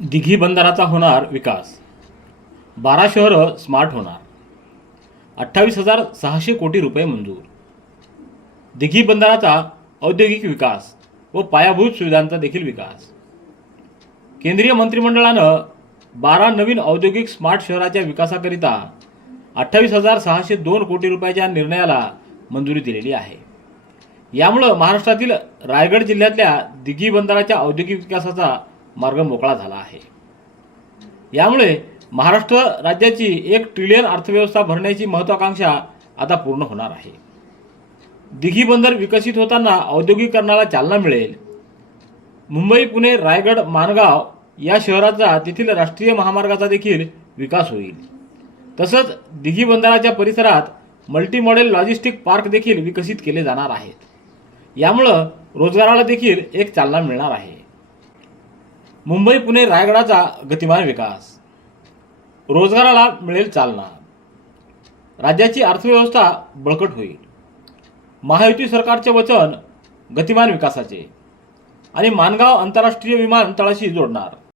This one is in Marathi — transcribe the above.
दिघी बंदराचा होणार विकास. बारा शहरं स्मार्ट होणार. अठ्ठावीस हजार सहाशे कोटी रुपये मंजूर. दिघी बंदराचा औद्योगिक विकास व पायाभूत सुविधांचा देखील विकास. केंद्रीय मंत्रिमंडळानं बारा नवीन औद्योगिक स्मार्ट शहराच्या विकासाकरिता अठ्ठावीस हजार सहाशे दोन कोटी रुपयाच्या निर्णयाला मंजुरी दिलेली आहे. यामुळं महाराष्ट्रातील रायगड जिल्ह्यातल्या दिघी बंदराच्या औद्योगिक विकासाचा मार्ग मोकळा झाला आहे. यामुळे महाराष्ट्र राज्याची एक ट्रिलियन अर्थव्यवस्था भरण्याची महत्वाकांक्षा आता पूर्ण होणार आहे. दिघी बंदर विकसित होताना औद्योगिकरणाला चालना मिळेल. मुंबई पुणे रायगड माणगाव या शहराचा तेथील राष्ट्रीय महामार्गाचा देखील विकास होईल. तसंच दिघी बंदराच्या परिसरात मल्टी मॉडेल लॉजिस्टिक पार्क देखील विकसित केले जाणार आहेत. यामुळं रोजगाराला देखील एक चालना मिळणार आहे. मुंबई पुणे रायगडाचा गतिमान विकास. रोजगाराला मिळेल चालना. राज्याची अर्थव्यवस्था बळकट होईल. महायुती सरकारचे वचन गतिमान विकासाचे. आणि मानगाव आंतरराष्ट्रीय विमानतळाशी जोडणार.